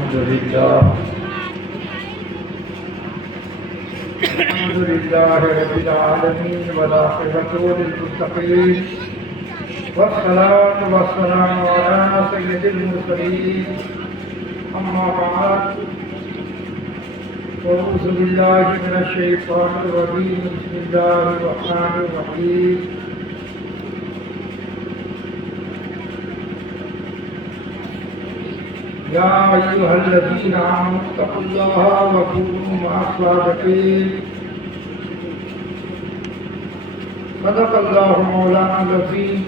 الحمد لله رب العالمين والعاقبة للمتقين والصلاة والسلام على سيد المرسلين أما بعد أعوذ بالله من الشيطان الرجيم بسم الله الرحمن الرحيم يا أيها الذين آمنوا اتقوا الله وكونوا مع الصادقين صدق الله مولانا العظيم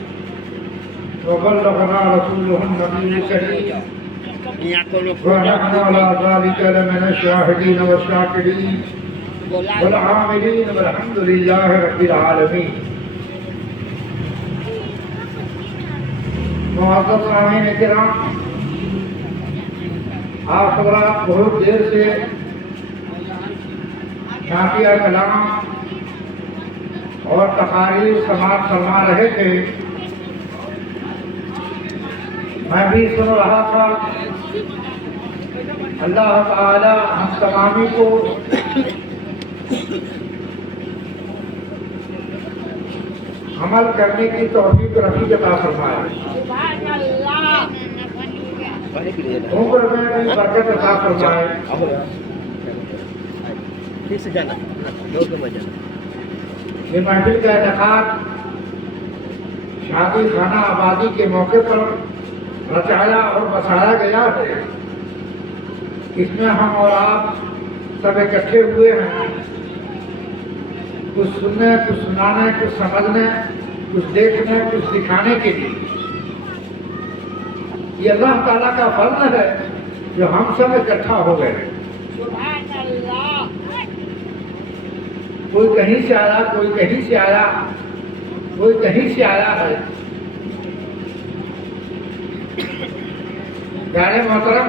وبلغنا رسوله النبي الكريم ونحن على ذلك لمن الشاهدين والشاكرين والعاملين والحمد لله رب العالمين. معزز سامعین کرام، آپ حضرات بہت دیر سے شافیہ کلام اور تقاریر سماعت فرما رہے تھے. میں بھی سن رہا تھا. اللہ تعالی ہم تمامی کو عمل کرنے کی توفیق رفیق عطا فرمائے. عمر میں بھی برکت عطا فرمائے. یہ محفل کا انعقاد شادی خانہ آبادی کے موقع پر رچایا اور بسایا گیا ہے. اس میں ہم اور آپ سب اکٹھے ہوئے ہیں، کچھ سننے، کچھ سنانے، کچھ سمجھنے، کچھ دیکھنے، کچھ دکھانے کے لیے. یہ اللہ تعالیٰ کا فضل ہے جو ہم سب اکٹھا ہو گئے. کوئی کہیں سے آیا، کوئی کہیں سے آیا، کوئی کہیں سے آیا ہے. پیارے محترم،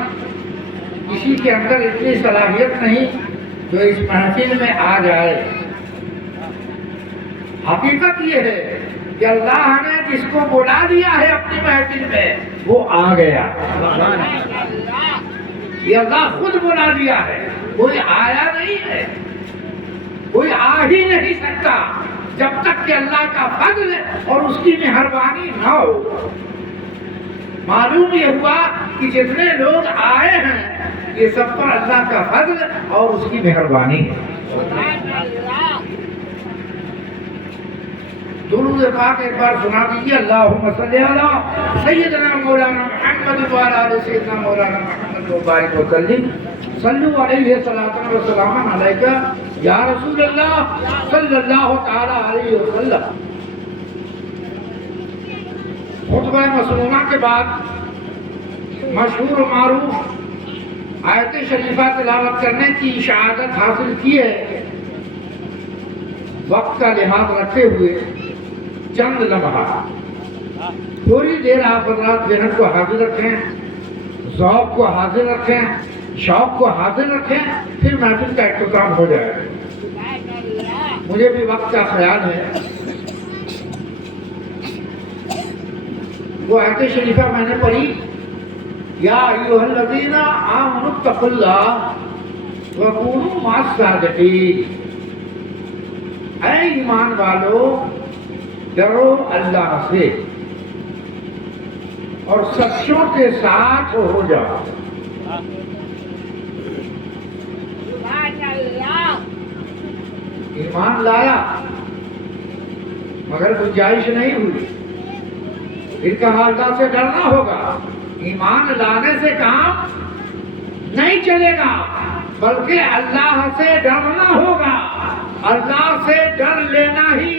کسی کے اندر اتنی صلاحیت نہیں جو اس محفل میں آ جائے. حقیقت یہ ہے کہ اللہ نے جس کو بلا دیا ہے اپنی محفل میں وہ آ گیا. یہ اللہ خود بلا دیا ہے، کوئی آیا نہیں ہے، کوئی آ ہی نہیں سکتا جب تک کہ اللہ کا فضل اور اس کی مہربانی نہ ہو. معلوم یہ ہوا کہ جتنے لوگ آئے ہیں یہ سب پر اللہ کا فضل اور اس کی مہربانی ہے. درود پاک ایک بار سنا دیجیے. اللہم صلی علی سیدنا مولانا محمد وعلی آل سیدنا مولانا محمد وبارک وسلم. صلو علیہ صلاۃ و سلام علیک یا رسول اللہ صلی اللہ تعالی علیہ وسلم. خطبہ مسنونہ کے بعد مشہور و معروف آیت شریفہ تلاوت کرنے کی شہادت حاصل کی ہے. وقت کا لحاظ رکھتے ہوئے چند لمحہ تھوڑی دیر آپ حضرات ذہن کو حاضر رکھیں، ذوق کو حاضر رکھیں، شوق کو حاضر رکھیں، پھر محفل کا اختتام ہو جائے. مجھے بھی وقت کا خیال ہے. وہ آیت شریفہ میں نے پڑھی، یا ایھا الذین آمنوا اتقوا اللہ وکونوا مع الصادقین. اے ایمان والو، ڈرو اللہ سے اور سچوں کے ساتھ ہو جاؤ. ایمان لایا مگر گنجائش نہیں ہوئی، پھر کہا اللہ سے ڈرنا ہوگا. ایمان لانے سے کام نہیں چلے گا بلکہ اللہ سے ڈرنا ہوگا. اللہ سے ڈر لینا ہی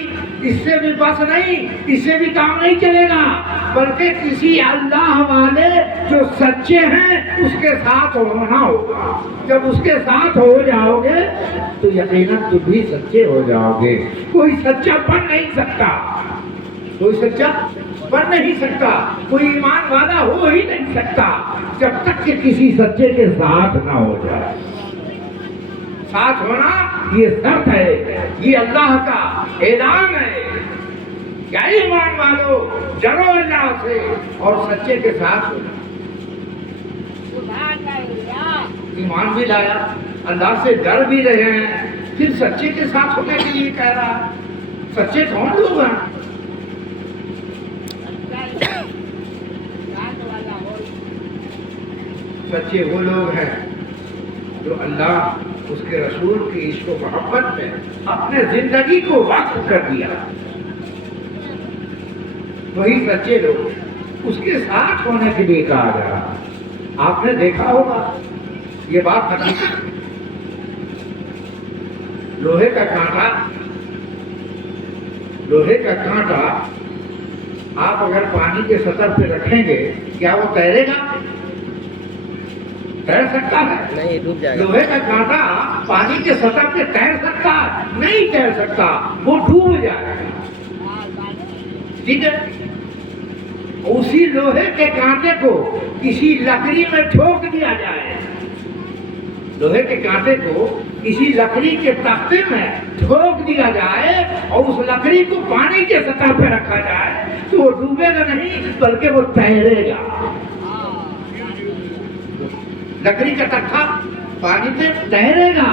اس سے بھی بس نہیں، اس سے بھی کام نہیں چلے گا، بلکہ کسی اللہ والے جو سچے ہیں اس کے ساتھ ہونا ہوگا. جب اس کے ساتھ ہو جاؤ گے تو یقیناً تم بھی سچے ہو جاؤ گے. کوئی سچا بن نہیں سکتا، کوئی سچا بن نہیں سکتا، کوئی ایمان والا ہو ہی نہیں سکتا جب تک کہ کسی سچے کے ساتھ نہ ہو جائے. ساتھ ہونا یہ شرط ہے، یہ اللہ کا اعلان ہے. کیا ایمان والو ڈرو اللہ سے اور سچے کے ساتھ ہو. ایمان بھی لایا, اللہ سے ڈر بھی رہے ہیں, پھر سچے کے ساتھ ہونے کے لیے کہہ رہا. سچے کون لوگ ہیں؟ سچے وہ لوگ ہیں جو اللہ اس کے رسول کی عشق و محبت میں اپنے زندگی کو وقف کر دیا. وہی سچے لوگ, اس کے ساتھ ہونے کے لیے کہا گیا. آپ نے دیکھا ہوگا یہ بات حقیقت, لوہے کا کانٹا, لوہے کا کانٹا آپ اگر پانی کے سطح پہ رکھیں گے کیا وہ تیرے گا؟ تیر سکتا ہے؟ نہیں, ڈوب جائے گا. لوہے کا کانٹا پانی کے سطح پہ تیر سکتا ہے؟ نہیں تیر سکتا, وہ ڈوب جائے گا. ٹھیک ہے, اسی لوہے کے کانٹے کو کسی لکڑی میں ٹھوک دیا جائے, لوہے کے کانٹے کو کسی لکڑی کے تختے میں ٹھوک دیا جائے اور اس لکڑی کو پانی کے سطح پہ رکھا جائے تو وہ ڈوبے گا نہیں بلکہ وہ تیرے گا. لکڑی کا تختہ پانی پہ تیرے گا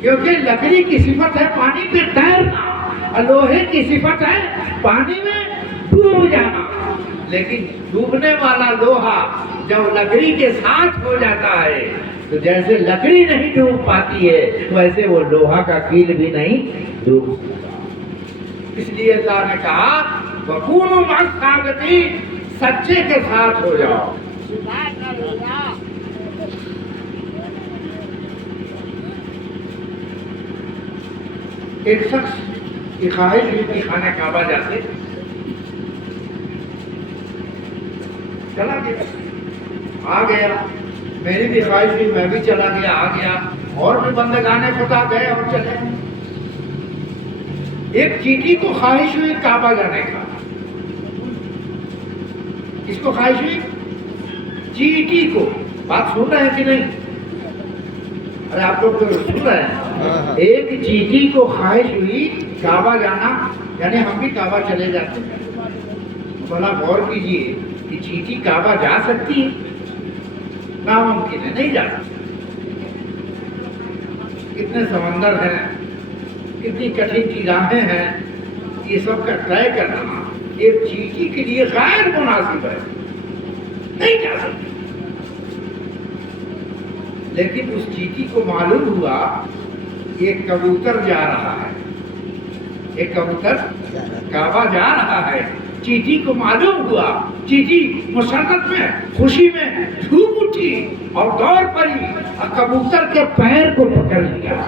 کیونکہ لکڑی کی صفت ہے پانی پہ تیرنا اور لوہے کی صفت ہے پانی میں ڈوب جانا. لیکن ڈوبنے والا لوہا جب لکڑی کے ساتھ ہو جاتا ہے تو جیسے لکڑی نہیں ڈوب پاتی ہے ویسے وہ لوہا کا کیل بھی نہیں ڈوب سکتا. اس لیے اللہ نے کہا وَكُونُوا مَعَ الصَّادِقِينَ, سچے کے ساتھ ہو جاؤ. ایک شخص کی خواہش ہوئی کہ خانہ کعبہ جاتے, چلا گیا, آ گیا. میری بھی خواہش ہوئی, میں بھی چلا گیا, آ گیا, اور بھی بندگان خدا گئے اور چلے. ایک چیٹی کو خواہش ہوئی کعبہ جانے کا. اس کو خواہش ہوئی چیٹی کو. بات سن رہے ہیں کہ نہیں؟ ارے آپ لوگ تو سن رہے ہیں. ایک چیٹی کو خواہش ہوئی کعبہ جانا, یعنی ہم بھی کعبہ چلے جاتے ہیں. بھلا غور کیجیے کہ چیٹی کعبہ جا سکتی ہے؟ ناممکن ہے, نہیں جا سکتی. کتنے سمندر ہیں, کتنی کٹھن کی راہیں ہیں, یہ سب کا طے کرنا ایک چیٹی کے لیے غیر مناسب ہے, نہیں جا سکتی. لیکن اس چیٹی کو معلوم ہوا ایک کبوتر جا رہا ہے, ایک کبوتر کعبہ جا رہا ہے. چیٹی کو معلوم ہوا, چیٹی مسرت میں خوشی میں جھوم اٹھی اور دوڑ پڑی اور کبوتر کے پیر کو پکڑ لیا.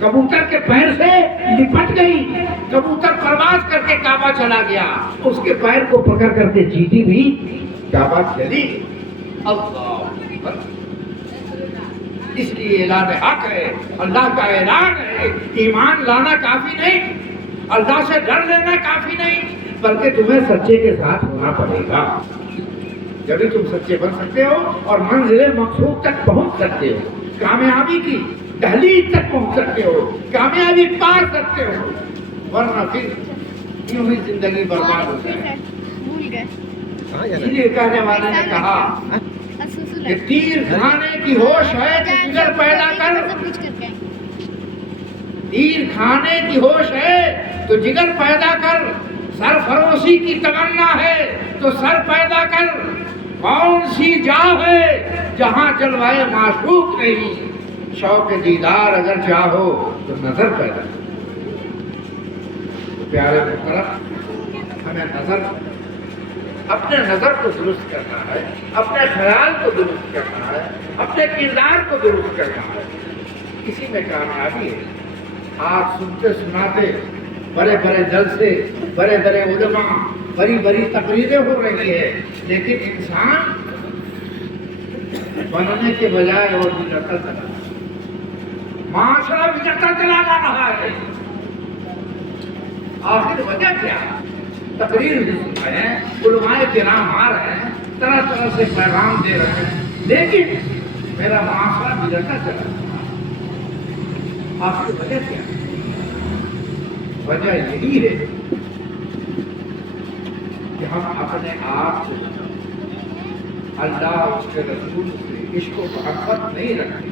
کبوتر کے پیر سے لپٹ گئی. کبوتر پرواز کر کے کعبہ چلا گیا, اس کے پیر کو پکڑ کر کے چیٹی بھی کعبہ چلی. اللہ اکبر. اس لیے اعلان حق ہے, اللہ کا اعلان ہے, ایمان لانا کافی نہیں, اللہ سے ڈر لینا کافی نہیں, بلکہ تمہیں سچے کے ساتھ ہونا پڑے گا. جبھی تم سچے بن سکتے ہو اور منزل مقصود تک پہنچ سکتے ہو, کامیابی کی دہلیز تک پہنچ سکتے ہو, کامیابی پا سکتے ہو. ورنہ پھر یوں ہی زندگی برباد ہو جائے. اس لیے کہنے والے نے کہا کہ تیر کھانے کی ہوش ہے تو جگر پیدا کر. تیر کھانے کی ہوش ہے تو جگر پیدا کر. سرفروشی کی تمنا ہے تو سر پیدا کر. کون سی جا ہے جہاں جلوائے معشوق نہیں, شوق دیدار اگر چاہو تو نظر پیدا کر. پیارے محترم, ہمیں نظر اپنے نظر کو درست کرنا ہے, اپنے خیال کو درست کرنا ہے, اپنے کردار کو درست کرنا ہے. اسی میں کامیابی ہے. آپ سنتے سناتے بڑے بڑے جلسے, بڑے بڑے علماء, بڑی بڑی تقریریں ہو رہی ہے, لیکن انسان بننے کے بجائے اور بگڑتا چلا, معاشرہ بگڑتا چلا جا رہا ہے. آخر وجہ کیا؟ تقریر بھی سن رہے ہیں, علماء کرام آ رہے ہیں, طرح طرح سے پیغام دے رہے ہیں, لیکن میرا معاشرہ بگڑتا چلا. آخر وجہ کیا؟ وجہ یہی ہے کہ ہم اپنے آپ سے اللہ اس کے رسول سے عشق و محبت نہیں رکھتے،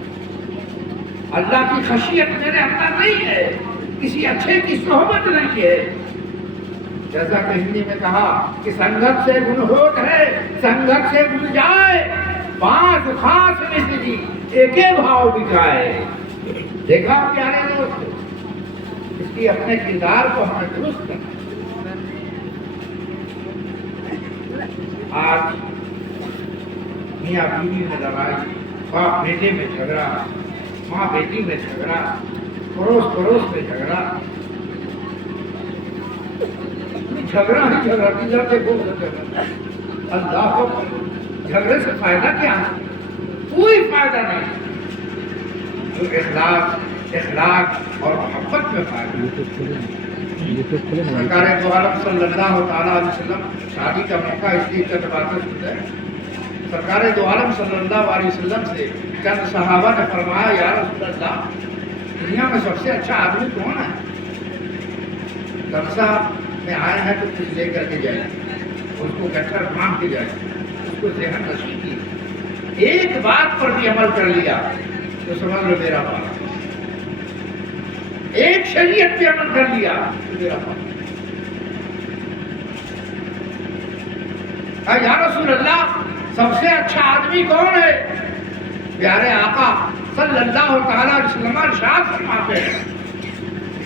اللہ کی خشیت میرے اندر نہیں ہے، کسی اچھے کی صحبت نہیں ہے. جیسا کہ ہندی میں کہا کہ سنگت سے گن ہوت ہے، سنگت سے گن جائے، پانچ خاص مصری ایک بھاؤ بکھائے. دیکھا پیارے دوست، اس لیے اپنے کردار کو ہمیں درست کرنا. آج میاں بیوی میں لڑائی، باپ بیٹے میں جھگڑا، ماں بیٹی میں جھگڑا، پڑوس پڑوس میں جھگڑا، جھگڑا ہی جھگڑا کدھر سے بول جھگڑا. اللہ کو جھگڑے سے فائدہ کیا ہے؟ کوئی فائدہ نہیں. تو اخلاق اور محبت میں فائدہ. سرکار دو عالم صلی اللہ تعالیٰ علیہ وسلم شادی کا موقع اس لیے چند باتیں سنتے ہیں. سرکار دو عالم صلی اللہ علیہ وسلم سے چند صحابہ نے فرمایا یا رسول اللہ دنیا میں سب سے اچھا آدمی کون ہے؟ لمسا میں آئے ہیں تو کچھ لے کر کے جائے، اس کو گٹھر مان کے جائے، اس کو ذہن نشی کی، ایک بات پر بھی عمل کر لیا تو سمجھ لو میرا پاس. ایک شریعت پہ عمل کر لیا تو میرا پاس. یا رسول اللہ سب سے اچھا آدمی کون ہے؟ پیارے آقا صلی اللہ تعالیٰ علیہ وسلم ارشاد فرماتے ہیں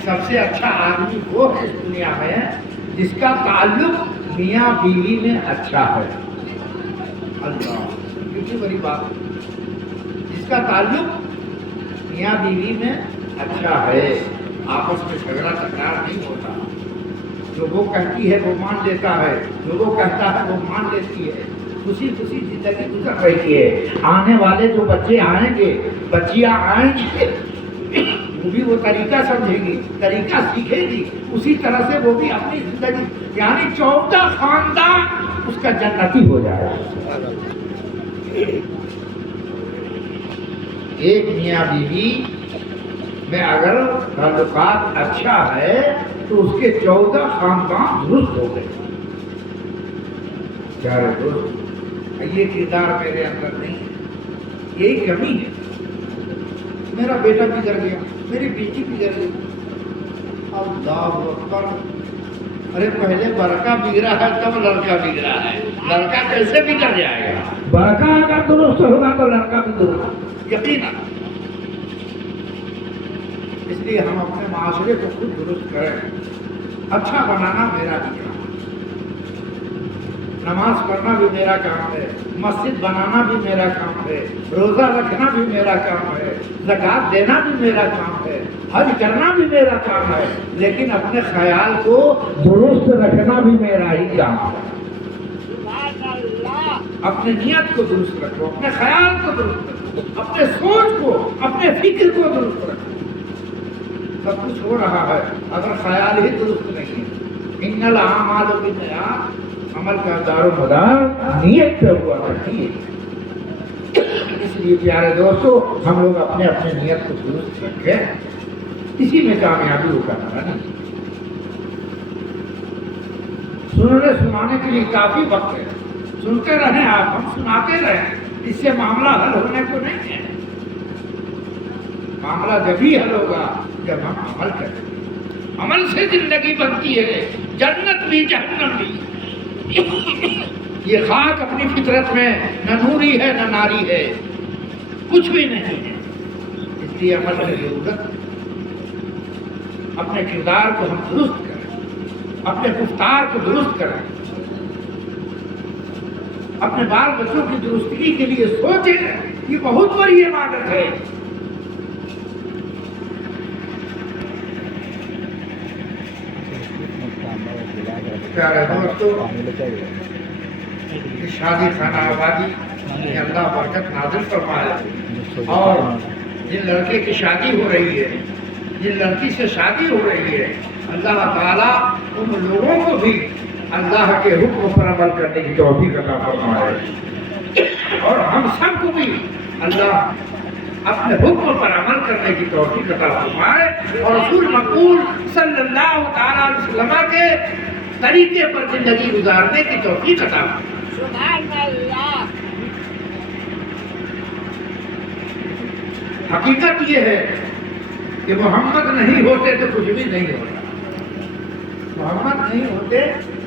سب سے اچھا آدمی وہ ہے اس دنیا میں جس کا تعلق میاں بیوی میں اچھا ہے. اللہ کتنی بڑی بات ہے. جس کا تعلق میاں بیوی میں اچھا ہے، آپس میں جھگڑا تکرار نہیں ہوتا، جو وہ کہتی ہے وہ مان لیتا ہے، جو وہ کہتا ہے وہ مان لیتی ہے، خوشی خوشی زندگی گزر رہی ہے. آنے والے جو بچے آئیں گے، بچیاں آئیں گے، وہ بھی وہ طریقہ سمجھے گی، طریقہ سیکھے گی، اسی طرح سے وہ بھی اپنی زندگی، یعنی 14 خاندان اس کا جنتی ہو جائے گا. ایک میاں بیوی میں اگر تعلقات اچھا ہے تو اس کے 14 خاندان درست ہو گئے. پیارے دوست یہ کردار میرے اندر نہیں ہے، یہی کمی ہے. میرا بیٹا بگڑ گیا، میری بیٹی بگڑ گئی. اللہ اکبر. ارے پہلے برقع بگڑا ہے تب لڑکا بگڑا ہے، لڑکا کیسے بگڑ جائے گا؟ برقع اگر درست ہوگا تو لڑکا بھی درست یقینا. اس لیے ہم اپنے معاشرے کو خود درست کریں. اچھا بنانا میرا بھی کام ہے، نماز پڑھنا بھی میرا کام ہے، مسجد بنانا بھی میرا کام ہے، روزہ رکھنا بھی میرا کام ہے، زکوٰۃ دینا بھی میرا کام ہے، حج کرنا بھی میرا کام ہے. لیکن اپنے خیال کو درست رکھنا بھی میرا ہی کام ہے. اپنے نیت کو درست رکھو، اپنے خیال کو درست رکھو، اپنے سوچ کو، اپنے فکر کو درست رکھو. سب کچھ ہو رہا ہے اگر خیال ہی درست نہیں ہے. ان الاعمال بالنیات، عمل کا دار و مدار نیت پہ ہوا کرتی ہے. اس لیے پیارے دوستو ہم لوگ اپنے اپنے نیت کو درست رکھیں، اسی میں کامیابی ہو کرنا ہے. سننے سنانے کے لیے کافی وقت ہے، سنتے رہیں آپ، ہم سناتے رہیں، اس سے معاملہ حل ہونے کو نہیں ہے. معاملہ جبھی حل ہوگا جب ہم عمل کریں. عمل سے زندگی بنتی ہے، جنت بھی جہنم بھی. یہ خاک اپنی فطرت میں نہ نوری ہے نہ ناری ہے، کچھ بھی نہیں ہے. اس لیے عمل کی ضرورت. اپنے کردار کو ہم درست کریں، اپنے گفتار کو درست کریں، اپنے بال بچوں کی درستگی کے لیے سوچیں. یہ بہت بڑی عبادت ہے. پیارے دوستو شادی خانہ آبادی میں اللہ برکت نازل فرمائے، اور جن لڑکے کی شادی ہو رہی ہے، جن لڑکی سے شادی ہو رہی ہے، اللہ تعالیٰ ان لوگوں کو بھی اللہ کے حکم پر عمل کرنے کی توفیق عطا فرمائے، اور ہم سب کو بھی اللہ اپنے حکم پر عمل کرنے کی توفیق عطا فرمائے، اور رسول مقبول صلی اللہ تعالیٰ علیہ وسلم کے طریقے پر زندگی گزارنے کی توفیق عطا فرمائے. سبحان اللہ. حقیقت یہ ہے کہ محمد نہیں ہوتے تو کچھ بھی نہیں ہوتا، محمد نہیں ہوتے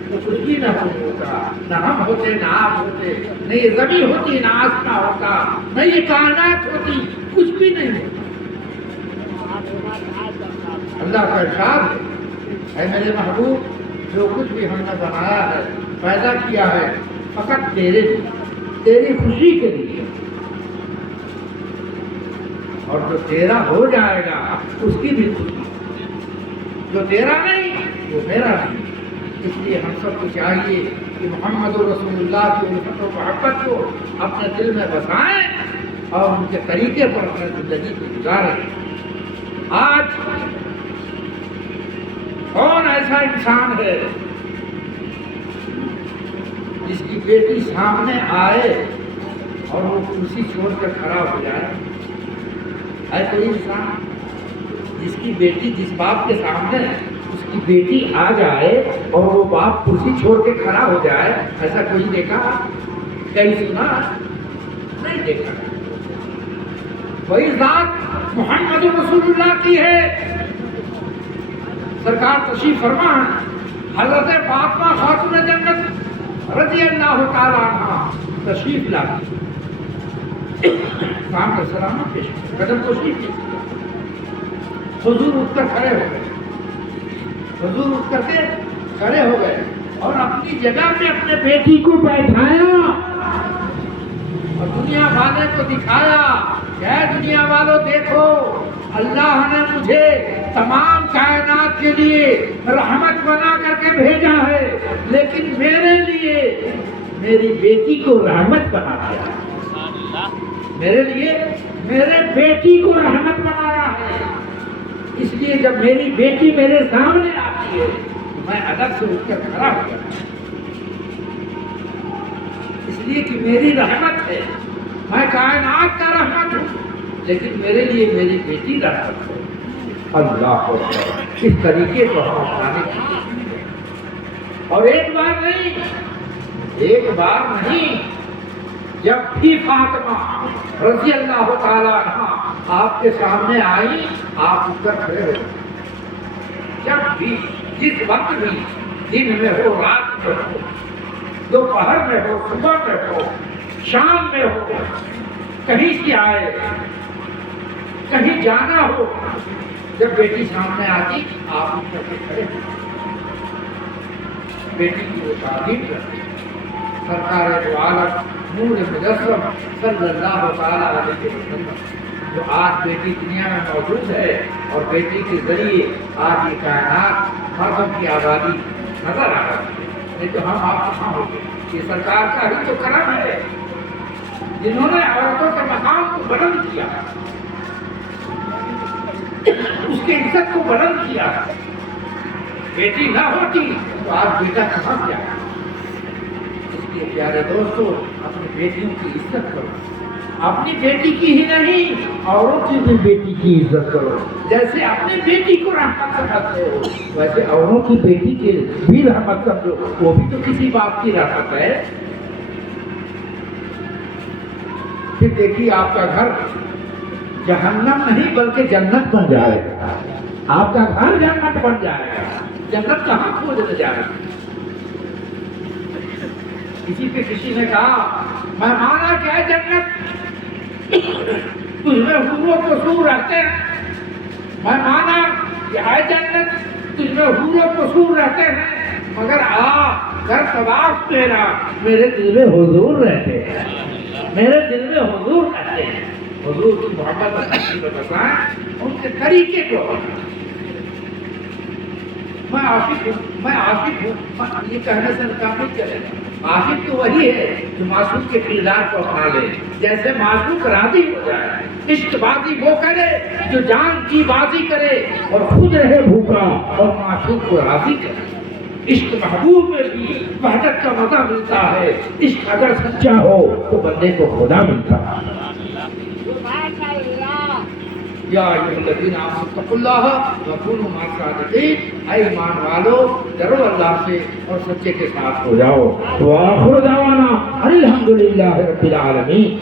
تو کچھ بھی نہ ہوتا، نہ ہم ہوتے نہ آپ ہوتے، نہ یہ زمین ہوتی نہ آسمان ہوتا، نہ یہ کائنات ہوتی، کچھ بھی نہیں ہوتا۔ اللہ کا ارشاد ہے، اے میرے محبوب، جو کچھ بھی ہم نے بنایا ہے، پیدا کیا ہے، فقط تیرے لیے، تیری خوشی کے لیے، اور جو تیرا ہو جائے گا اس کی بھی خوشی، جو تیرا نہیں وہ میرا نہیں۔ اس لیے ہم سب کو چاہیے کہ محمد رسول اللہ کی الفت و محبت کو اپنے دل میں بسائیں اور ان کے طریقے پر اپنے زندگی کو گزاریں۔ آج کون ایسا انسان ہے جس کی بیٹی سامنے آئے اور وہ کرسی چھوڑ کر کھڑا ہو جائے؟ ہے کوئی انسان جس کی بیٹی، جس باپ کے سامنے اس کی بیٹی آ جائے اور وہ باپ کرسی چھوڑ کے کھڑا ہو جائے؟ ایسا کوئی دیکھا؟ کہیں سنا؟ نہیں دیکھا۔ وہی ذات محمد رسول اللہ کی ہے۔ سرکار تشریف فرما حضرت فاطمہ خاتون جنت رضی اللہ تعالیٰ عنہ تشریف لاتی، سامنے سلامت پیش قدم تشریف کی، حضور اٹھ کر کھڑے ہو گئے، حضور اٹھ کر کے کھڑے ہو گئے اور اپنی جگہ پہ اپنے بیٹی کو بیٹھایا اور دنیا والے کو دکھایا کہ اے دنیا والوں دیکھو، اللہ نے مجھے تمام کائنات کے لیے رحمت بنا کر کے بھیجا ہے، لیکن میرے لیے میری بیٹی کو رحمت بنا دیا، میرے لیے میرے بیٹی کو رحمت بنایا ہے۔ اس لیے جب میری بیٹی میرے سامنے آتی ہے تو میں ادب سے اٹھ کر کھڑا ہو جاتا ہوں، اس لیے کہ میری رحمت ہے، میں کائنات کا رحمت ہوں، لیکن میرے لیے میری بیٹی رحمت ہے۔ اللہ اکبر، اس طریقے کو ہم اپنانے کی، اور ایک بار نہیں، ایک بار نہیں، جب بھی فاطمہ رضی اللہ تعالیٰ عنہ آپ کے سامنے آئی، آپ اٹھ کر کھڑے ہو، جب بھی، جس وقت بھی، دن میں ہو، رات میں ہو، دوپہر میں ہو، صبح میں ہو، شام میں ہو، کہیں سے آئے، کہیں جانا ہو، جب بیٹی سامنے آتی آپ اٹھ کر کے کھڑے ہو، بیٹی کی وہ تعلیم کرتے۔ سرکار دو عالم نور مجسم صلی اللہ تعالیٰ علیہ وسلم، جو آج بیٹی دنیا میں موجود ہے اور بیٹی کے ذریعے آج یہ کائنات مردوں کی آبادی نظر آ رہی ہے، نہیں تو ہم آپ کہاں ہوگے؟ یہ سرکار کا ہی تو کرم ہے جنہوں نے عورتوں کے مقام کو بلند کیا، اس کے عزت کو بلند کیا۔ بیٹی نہ ہوتی تو آج بیٹا کہاں سے آیا؟ اس لیے پیارے دوستو، اپنی بیٹیوں کی عزت کرو، اپنی بیٹی کی ہی نہیں اوروں کی بھی بیٹی کی عزت کرو۔ جیسے اپنی بیٹی کو رحمت سمجھتے ہو ویسے اوروں کی بیٹی کے بھی رحمت سمجھو، وہ بھی تو کسی باپ کی رحمت ہے۔ پھر دیکھیے آپ کا گھر جہنم نہیں بلکہ جنت بن جائے گا، آپ کا گھر جنت بن جائے گا۔ جنت کہاں کھوجنے جائے گا؟ کسی نے کہا مہمانہ کیا ہے جنت، تجھ میں حور و قصور رہتے ہیں، مہمانہ کیا ہے جنت، تجھ میں حور و قصور رہتے ہیں، مگر کر طواف تیرا، میرے دل میں حضور رہتے ہیں، میرے دل میں حضور رہتے ہیں۔ حضور کی محبت بتائیں، ان کے طریقے کو۔ میں عاشق ہوں، یہ کہنے سے کام نہیں چلے گا۔ عاشق تو وہی ہے جو معشوق کے کردار کو اپنا لے، جیسے معشوق راضی ہو جائے۔ عشق بازی وہ کرے جو جان کی بازی کرے اور خود رہے بھوکا اور معشوق کو راضی کرے۔ عشق محبوب میں بھی وحدت کا مزہ ملتا ہے، عشق اگر سچا ہو تو بندے کو خدا ملتا ہے۔ یا ایھا الذین آمنوا اتقوا اللہ وکونوا مع الصادقین، اے ایمان والو ڈرو اللہ سے اور سچے کے ساتھ ہو جاؤ۔ وآخر دعوانا الحمدللہ رب العالمین۔